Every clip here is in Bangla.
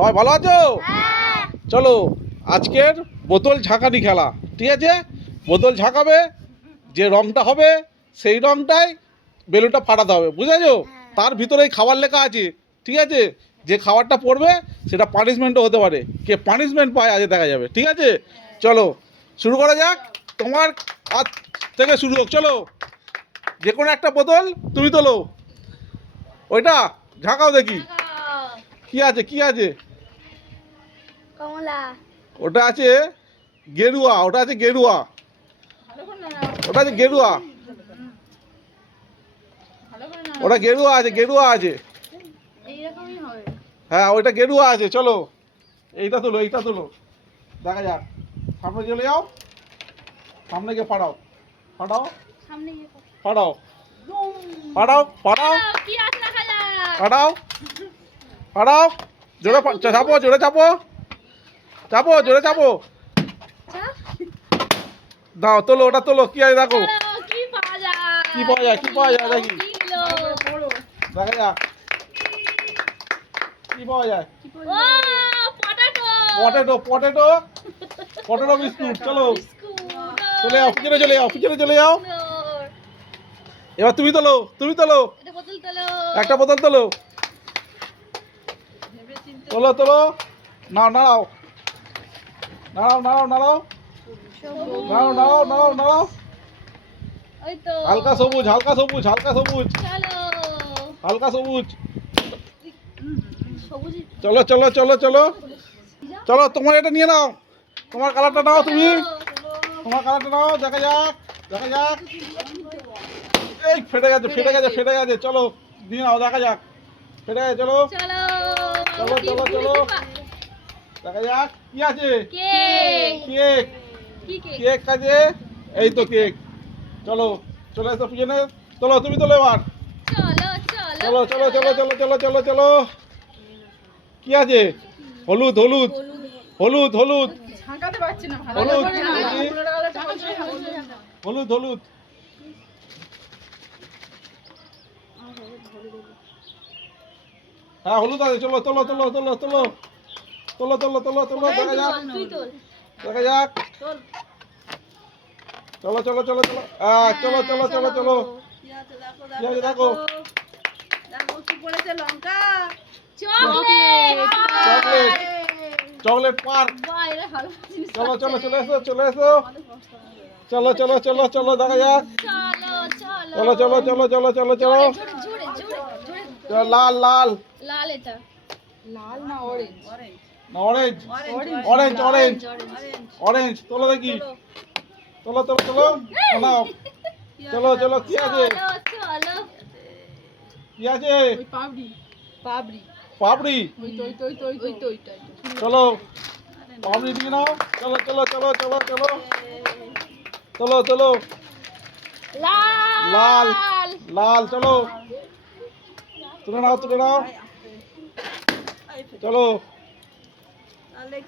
সবাই ভালো আছো? চলো আজকের বোতল ঝাঁকানি খেলা, ঠিক আছে? বোতল ঝাঁকাবে, যে রংটা হবে সেই রংটাই বেলুনটা ফাটাতে হবে, বুঝেছো? তার ভিতরে খাবার লেখা আছে, ঠিক আছে? যে খাবারটা পড়বে সেটা পানিশমেন্টও হতে পারে। কে পানিশমেন্ট পায় আজ দেখা যাবে, ঠিক আছে? চলো শুরু করা যাক। তোমার হাত থেকে শুরু হোক। চলো, যে কোনো একটা বোতল তুমি তোলো, ওইটা ঝাঁকাও দেখি কি আছে। কি আছে? কমলা। ওটা আছে গেরুয়া, ওটা আছে গেরুয়া, ওটা আছে গেরুয়া, ওটা গেরুয়া আছে, গেরুয়া আছে। এইরকমই হবে। হ্যাঁ ওইটা গেরুয়া আছে। চলো এইটা তোলো, এইটা তোলো, দেখা যাক। সামনে চলে যাও, সামনে গিয়ে ফাটাও, ফাটাও, সামনে গিয়ে ফাটাও, ফাটাও, ফাটাও, কি আছে দেখা যাক। ফাটাও, ফাটাও, জোরে চাপো, জোরে চাপো, চাপো, জোরে চাপো, দাও তোলো, ওটা তোলো। কি আছে দেখো, কি পাওয়া যায়? কি পাওয়া যায়, কি পাওয়া যায় দেখি, কিলো। দেখা যাক কি পাওয়া যায়। ও potato. Potato, potato, potato biscuit. চলো চলে যাও, পিছনে চলে যাও, পিছনে চলে যাও। এবার তুমি তোলো, তুমি তোলো, এটা বোতল তোলো। একটা বোতল তোলো, তোলো, তোলো, নাও, নাড়াও, নাড়াও, নাড়াও, নাড়াও, নাড়াও, নাড়াও, নাড়াও, নাড়াও। ওই তো হালকা সবুজ, হালকা সবুজ, হালকা সবুজ, চলো। হালকা সবুজ। সবুজ। চলো চলো চলো চলো চলো, তোমার এটা নিয়ে নাও, তোমার কালারটা নাও, তুমি তোমার কালারটা নাও, দেখা যাক, দেখা যাক। এই ফেটে গেছে, ফেটে গেছে, ফেটে গেছে। চলো নিয়ে নাও, দেখা যাক, ফেটে গেছে। চলো চলো চলো চলো চলো, দেখা যাক কি আছে। কেক। কেক, কি কেক? কেক আছে, এই তো কেক। চলো চলে এসো পিছনে, চলো তুমি তোলো এবার। চলো চলো চলো চলো চলো চলো চলো চলো, কি আছে? হলুদ, হলুদ, হলুদ, হলুদ, ঝাঁকাতে পারছি না ভালো হলুদ, করে না। দেখি। ঝাঁকা। হলুদ, হলুদ, হ্যাঁ হলুদ আছে। চলো তোলো তোলো তোলো তোলো তোলো তোলো তোলো তোলো, দেখা যাক, তুই তোল। দেখা যাক। চলো চলো চলো চলো, চলো চলো চলো চলো, কি আছে দেখো। কি পড়েছে? লঙ্কা। চকলেট। Chocolate, chocolate park. বাহ, এরা ভালো জিনিস চলো চলো পাচ্ছে। চলে এসো, চলে এসো, চলো চলো চলো চলো, দেখা যাক। চলো চলো চলো চলো চলো চলো চলো চলো। জোরে জোরে জোরে জোরে। চলো, লাল, লাল, লাল এটা। লাল না অরেঞ্জ? না orange, orange. Orange, orange, orange. Orange. তোলো দেখি, তোলো তোলো তোলো, নাও। চলো চলো, কি আছে? চলো চলো। কি আছে? ওই পাবড়ি। পাবড়ি। পাপড়ি। ওই তো ওই তো ওই তো ওই তো ওইটা। চলো পাপড়ি নিয়ে নাও। চলো চলো চলো চলো চলো, চলো চলো, লাল, লাল। লাল। চলো তুলে নাও, তুলে নাও। চলো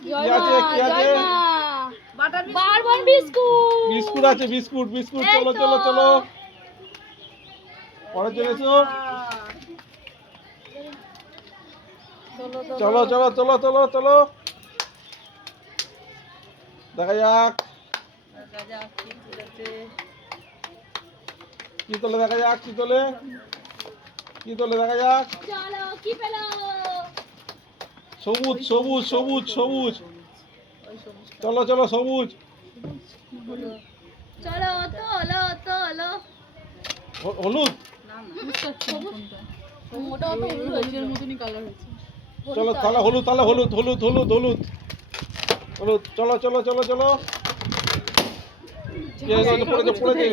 কি আছে, কি আছে? Bourbon biscuit. বিস্কুট আছে, বিস্কুট, বিস্কুট। চলো এই তো। চলো চলো, পরে চলে এসো। চলো চলো চলো চলো চলো, দেখা যাক কি তোলে, দেখা যাক কি তোলে, কি তোলে, দেখা যাক। চলো কি পেলো? সবুজ, সবুজ, সবুজ, সবুজ। চলো চলো, সবুজ, চলো তোলো তোলো। হলুদ। মোটা অত হলুদ হয়েছে। হলুদের মতনই কালার হয়েছে। চলো তাহলে হলুদ, তাহলে হলুদ, হলুদ, হলুদ, হলুদ, হলুদ। চলো চলো চলো চলো, কি আছে? পড়েছে, পড়েছে।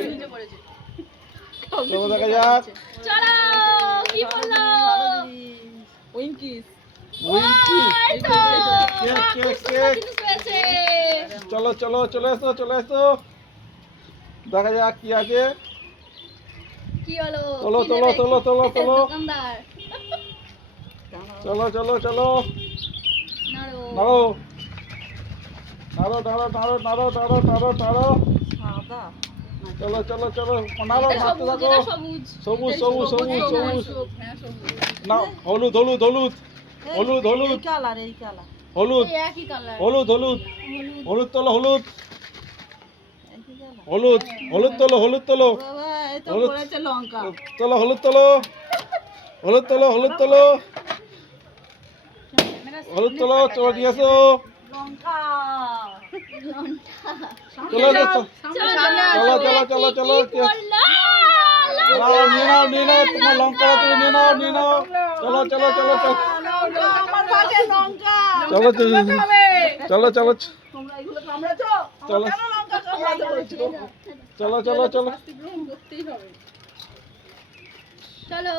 চলো দেখা যাক। চলো কি বললো? উইঙ্কিস। উইঙ্কি, এই তো। কেক, কেক, খুব কেক। জিনিস পেয়েছে। চলো চলো চলে এসো, চলে এসো, দেখা যাক কি আছে। কি হলো? তোলো, কি তোলো, নেবে? তোলো, তোলো, তোলো। দোকানদার। চলো চলো চলো, নাড়ো। নাড়ো, নাড়ো, নাড়ো, নাড়ো, নাড়ো, নাড়ো, নাড়ো, নাড়ো। সাদা। চলো চলো চলো, নাড়ো, এটা নাড়তে সবুজ, থাকো। এটা সবুজ। সবুজ, সবুজ, সবুজ, সবুজ। হ্যাঁ সবুজ। না হলুদ, হলুদ, হলুদ, হলুদ হলুদ এই কালার এই কালার হলুদ এই একই কালার হলুদ হলুদ হলুদ হলুদ তোলো হলুদ একই কালার হলুদ হলুদ তোলো হলুদ তোলো বাবা এই তো হলুদ। পড়েছে লঙ্কা তোলো হলুদ তোলো হলুদ তোলো হলুদ তোলো হলুদ তোলো চলো নিয়ে আসো লঙ্কা চলো চলো চলো চলো চলো কি করলো? নিয়ে নাও তোমার লঙ্কা তুমি নিয়ে নাও চলো চলো চলো চলো লঙ্কা আমার ভাগে লঙ্কা চলো চলো চলো তোমরা এগুলো কামড়াছো চলো। কেন লঙ্কা কামড়াতে বলছো চলো চলো চলো শাস্তি গ্রহণ করতেই হবে চলো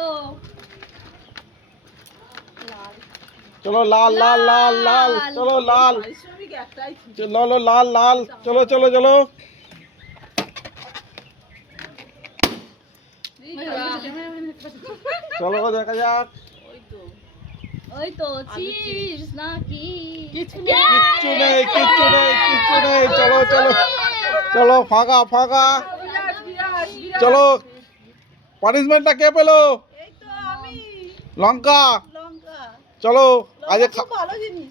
চলো লাল লাল লাল লাল চলো লাল পারিশ্রমিক একটাই ছিল। চলো লাল লাল চলো চলো চলো চলো দেখা যাক ওই তো ওই তো চিপস নাকি কিছু কিচ্ছু নেই কিচ্ছু নেই কিচ্ছু নেই চলো চলো চলো ফাঁকা ফাঁকা চলো পানিশমেন্টটা কে পেলো এই তো আমি লঙ্কা লঙ্কা চলো আজ খুব ভালো জিনিস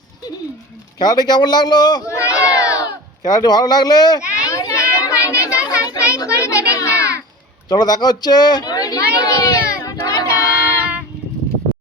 খেলাটি কেমন লাগলো খেলাটি ভালো লাগলে চলো দেখা হচ্ছে